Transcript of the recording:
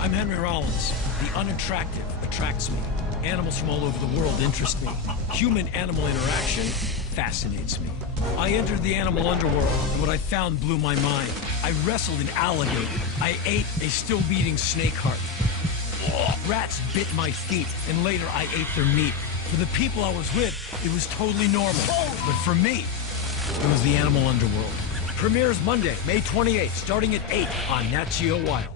I'm Henry Rollins. The unattractive attracts me. Animals from all over the world interest me. Human-animal interaction fascinates me. I entered the animal underworld, and what I found blew my mind. I wrestled an alligator. I ate a still-beating snake heart. Rats bit my feet, and later I ate their meat. For the people I was with, it was totally normal. But for me, it was the animal underworld. Premieres Monday, May 28th, starting at 8 on Nat Geo Wild.